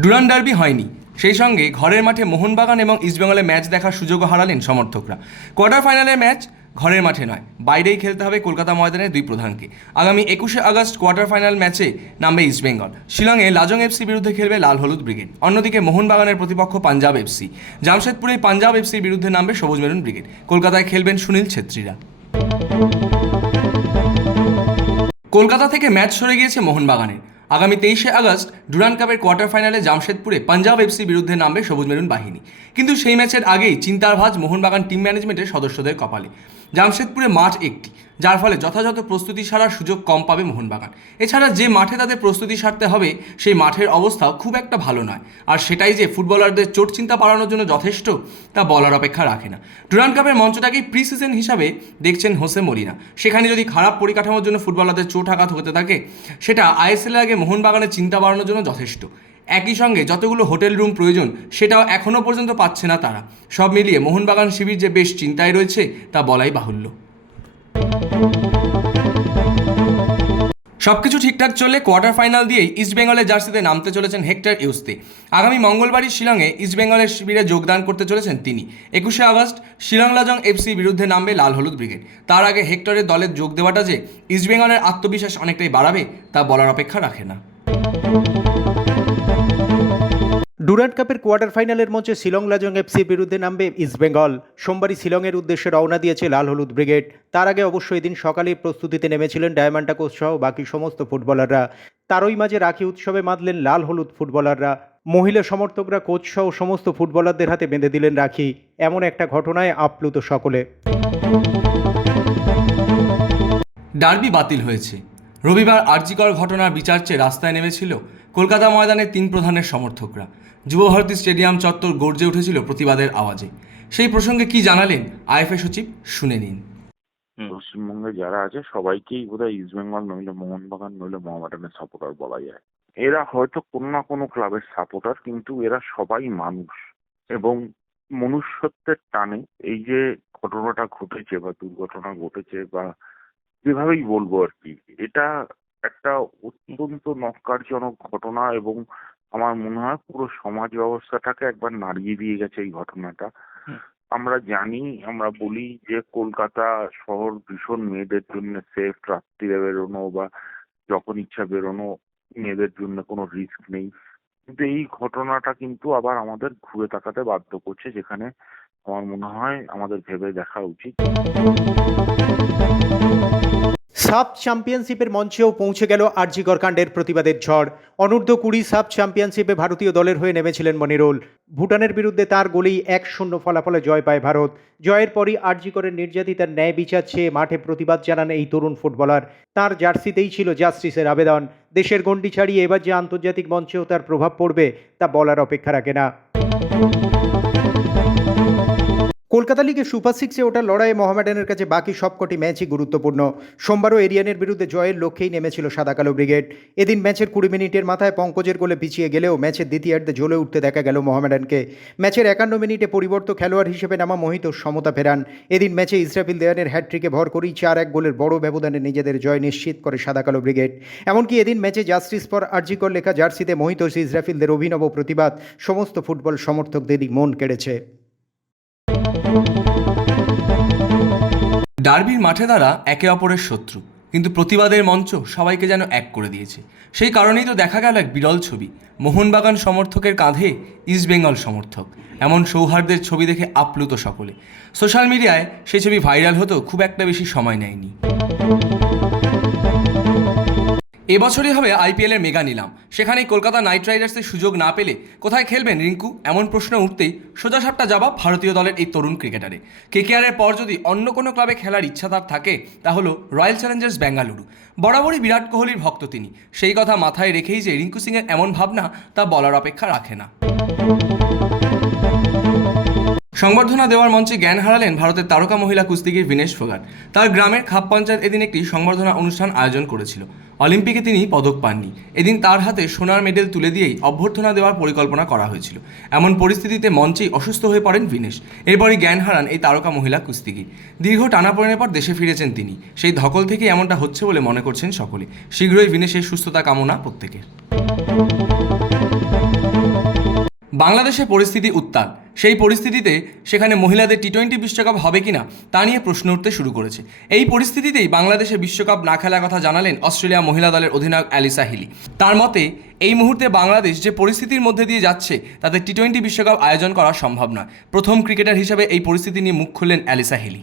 Duran derby হয়নি। সেই সঙ্গে ঘরের মাঠে মোহনবাগান এবং ইস্টবেঙ্গলে ম্যাচ দেখার সুযোগও হারালেন সমর্থকরা। কোয়ার্টার ফাইনালের ম্যাচ ঘরের মাঠে নয়, বাইরেই খেলতে হবে কলকাতা ময়দানের দুই প্রধানকে। আগামী একুশে আগস্ট কোয়ার্টার ফাইনাল ম্যাচে নামবে ইস্টবেঙ্গল শিলংয়ে লাজং এফসি বিরুদ্ধে খেলবে লাল হলুদ ব্রিগেড। অন্যদিকে মোহনবাগানের প্রতিপক্ষ পাঞ্জাব এফসি জামশেদপুরে পাঞ্জাব এফসির বিরুদ্ধে নামবে সবুজ মেরুন ব্রিগেড। কলকাতায় খেলবেন সুনীল ছেত্রীরা। কলকাতা থেকে ম্যাচ সরে গিয়েছে মোহনবাগানের। আগামী তেইশে আগস্ট ডুরান কাপের কোয়ার্টার ফাইনালে জামশেদপুরে পাঞ্জাব এফসির বিরুদ্ধে নামবে সবুজ মেরুন বাহিনী। কিন্তু সেই ম্যাচের আগেই চিন্তার ভাজ মোহনবাগান টিম ম্যানেজমেন্টের সদস্যদের কপালে। জামশেদপুরে মাঠ একটি, যার ফলে যথাযথ প্রস্তুতি সারার সুযোগ কম পাবে মোহনবাগান। এছাড়া যে মাঠে তাদের প্রস্তুতি সারতে হবে, সেই মাঠের অবস্থাও খুব একটা ভালো নয়। আর সেটাই যে ফুটবলারদের চোট চিন্তা বাড়ানোর জন্য যথেষ্ট, তা বলার অপেক্ষা রাখে না। ডুরান কাপের মঞ্চটাকেই প্রি সিজন হিসাবে দেখছেন হোসে মরিনা। সেখানে যদি খারাপ পরিকাঠামোর জন্য ফুটবলারদের চোট আঘাত হতে থাকে, সেটা আইএসএল আগে মোহনবাগানের চিন্তা বাড়ানোর জন্য যথেষ্ট। একই সঙ্গে যতগুলো হোটেল রুম প্রয়োজন, সেটাও এখনও পর্যন্ত পাচ্ছে না তারা। সব মিলিয়ে মোহনবাগান শিবির যে বেশ চিন্তায় রয়েছে, তা বলাই বাহুল্য। সবকিছু ঠিকঠাক চললে কোয়ার্টার ফাইনাল দিয়েই ইস্টবেঙ্গলের জার্সিতে নামতে চলেছেন হেক্টর ইউস্তে। আগামী মঙ্গলবারই শিলংয়ে ইস্টবেঙ্গলের শিবিরে যোগদান করতে চলেছেন তিনি। একুশে আগস্ট, শিলং লাজং এফসি বিরুদ্ধে নামবে লাল হলুদ ব্রিগেড। তার আগে হেক্টরের দলের যোগ দেওয়াটা যে ইস্টবেঙ্গলের আত্মবিশ্বাস অনেকটাই বাড়াবে, তা বলার অপেক্ষা রাখে না। ডুরান্ট কাপের কোয়ার্টার ফাইনালের মঞ্চে শিলং লাজং এফসির বিরুদ্ধে নামবে ইস্টবেঙ্গল সোমবারই শিলংয়ের উদ্দেশ্যে রওনা দিয়েছে লাল হলুদ ব্রিগেড। তার আগে অবশ্য এদিন সকালেই প্রস্তুতিতে নেমেছিলেন ডায়মন্ডা কোচ সহ বাকি সমস্ত ফুটবলাররা। তারই মাঝে রাখি উৎসবে মাতলেন লাল হলুদ ফুটবলাররা। মহিলা সমর্থকরা কোচ সহ সমস্ত ফুটবলারদের হাতে বেঁধে দিলেন রাখি। এমন একটা ঘটনায় আপ্লুত সকলে। ডার্বি বাতিল হয়েছে। রবিবার আর্জিকর ঘটনার বিচার চেয়ে রাস্তায় নেমেছিল কলকাতা ময়দানে তিন প্রধানের সমর্থকরা। যুবভারতী স্টেডিয়াম চত্বর গর্জে উঠেছিল প্রতিবাদের আওয়াজে। সেই প্রসঙ্গে কি জানালেন আইএফএ সচিব শুনে নিন। পশ্চিমবঙ্গে যারা আছে, সবাইকেই বোধহয় ইস্টবেঙ্গল নইলে মোহনবাগান নইলে মোহামেডানের সাপোর্টার বলা যায়। এরা হয়তো কোনো না কোনো ক্লাবের সাপোর্টার কিন্তু এরা সবাই মানুষ। এবং মনুষ্যত্বের টানে এই যে ঘটনাটা ঘটেছে বা দুর্ঘটনা ঘটেছে বা যেভাবেই বলব আর কি। এটা একটা অত্যন্ত নক্কারজনক ঘটনা এবং আমার মনে হয় পুরো সমাজ ব্যবস্থাটাকে একবার নাড়িয়ে দিয়ে গেছে এই ঘটনাটা। আমরা জানি আমরা বলি যে কলকাতা শহর ভীষণ মেয়েদের জন্য সেফ রাত্রিরে বেরোনো বা যখন ইচ্ছা বেরোনো মেয়েদের জন্য কোনো রিস্ক নেই। কিন্তু এই ঘটনাটা কিন্তু আবার আমাদের ঘুরে তাকাতে বাধ্য করছে যেখানে আমার মনে হয় আমাদের ভেবে দেখা উচিত। সাব চ্যাম্পিয়নশিপের মঞ্চেও পৌঁছে গেল আরজিকর কাণ্ডের প্রতিবাদের ঝড়। অনূর্ধ্ব কুড়ি সাব চ্যাম্পিয়নশিপে ভারতীয় দলের হয়ে নেমেছিলেন মনিরুল। ভুটানের বিরুদ্ধে তার গোলেই এক শূন্য ফলাফলে জয় পায় ভারত। জয়ের পরই আরজিকরের নির্যাতিতার ন্যায় বিচার চেয়ে মাঠে প্রতিবাদ জানান এই তরুণ ফুটবলার। তার জার্সিতেই ছিল জাস্টিসের আবেদন। দেশের গণ্ডি ছাড়িয়ে এবার যে আন্তর্জাতিক মঞ্চেও তার প্রভাব পড়বে, তা বলার অপেক্ষা রাখে না। কলকাতা লিগে সুপার সিক্সে ওঠার লড়াইয়ে মোহামেডানের কাছে বাকি সবকটি ম্যাচই গুরুত্বপূর্ণ। সোমবারও এরিয়ানের বিরুদ্ধে জয়ের লক্ষ্যেই নেমেছিল সাদা কালো ব্রিগেড। এদিন ম্যাচের কুড়ি মিনিটের মাথায় পঙ্কজের গোলে পিছিয়ে গেলেও ম্যাচের দ্বিতীয়ার্ধে জ্বলে উঠতে দেখা গেল মোহামেডানকে। ম্যাচের একান্ন মিনিটে পরিবর্ত খেলোয়াড় হিসেবে নামা মোহিত সমতা ফেরান। এদিন ম্যাচে ইসরাফিল দেয়ানের হ্যাট্রিকে ভর করেই চার এক গোলের বড় ব্যবধানে নিজেদের জয় নিশ্চিত করে সাদা কালো ব্রিগেড। এমনকি এদিন ম্যাচে জাস্টিস ফর আর্জিকর লেখা জার্সিতে মোহিত ইসরাফিলদের অভিনব প্রতিবাদ। সমস্ত ফুটবল সমর্থকদেরই মন কেড়েছে। ডার্বির মাঠে দ্বারা একে অপরের শত্রু, কিন্তু প্রতিবাদের মঞ্চ সবাইকে যেন এক করে দিয়েছে। সেই কারণেই তো দেখা গেল এক বিরল ছবি। মোহনবাগান সমর্থকের কাঁধে ইস্টবেঙ্গল সমর্থক। এমন সৌহার্দের ছবি দেখে আপ্লুত সকলে। সোশ্যাল মিডিয়ায় সেই ছবি ভাইরাল হতেও খুব একটা বেশি সময় নেয়নি। এবছরই হবে আইপিএলের মেগা নিলাম। সেখানে কলকাতা নাইট রাইডার্সের সুযোগ না পেলে কোথায় খেলবেন রিঙ্কু? এমন প্রশ্ন উঠতেই সোজাসাপটা জবাব ভারতীয় দলের এই তরুণ ক্রিকেটারে। কেকেআরের পর যদি অন্য কোনো ক্লাবে খেলার ইচ্ছা তার থাকে, তা হলো রয়্যাল চ্যালেঞ্জার্স বেঙ্গালুরু বরাবরই বিরাট কোহলির ভক্ত তিনি। সেই কথা মাথায় রেখেই যে রিঙ্কু সিংয়ের এমন ভাবনা তা বলার অপেক্ষা রাখে না। সংবর্ধনা দেওয়ার মঞ্চে জ্ঞান হারালেন ভারতের তারকা মহিলা কুস্তিগির বিনেশ ফোগাট। তার গ্রামের খাপ পঞ্চায়েত এদিন একটি সংবর্ধনা অনুষ্ঠান আয়োজন করেছিল। অলিম্পিকে তিনি পদক পাননি। এদিন তার হাতে সোনার মেডেল তুলে দিয়েই অভ্যর্থনা দেওয়ার পরিকল্পনা করা হয়েছিল। এমন পরিস্থিতিতে মঞ্চেই অসুস্থ হয়ে পড়েন বিনেশ এরপরই জ্ঞান হারান এই তারকা মহিলা কুস্তিগির। দীর্ঘ টানাপোড়েনের পর দেশে ফিরেছেন তিনি। সেই ধকল থেকে এমনটা হচ্ছে বলে মনে করছেন সকলে। শীঘ্রই বিনেশের সুস্থতা কামনা প্রত্যেকের। বাংলাদেশের পরিস্থিতি উত্তাল। সেই পরিস্থিতিতে সেখানে মহিলাদের টি টোয়েন্টি বিশ্বকাপ হবে কিনা তা নিয়ে প্রশ্ন উঠতে শুরু করেছে। এই পরিস্থিতিতেই বাংলাদেশে বিশ্বকাপ না খেলার কথা জানালেন অস্ট্রেলিয়া মহিলা দলের অধিনায়ক অ্যালিসা হিলি। তার মতে, এই মুহূর্তে বাংলাদেশ যে পরিস্থিতির মধ্যে দিয়ে যাচ্ছে, তাতে টি টোয়েন্টি বিশ্বকাপ আয়োজন করা সম্ভব নয়। প্রথম ক্রিকেটার হিসেবে এই পরিস্থিতি নিয়ে মুখ খুললেন অ্যালিসা হিলি।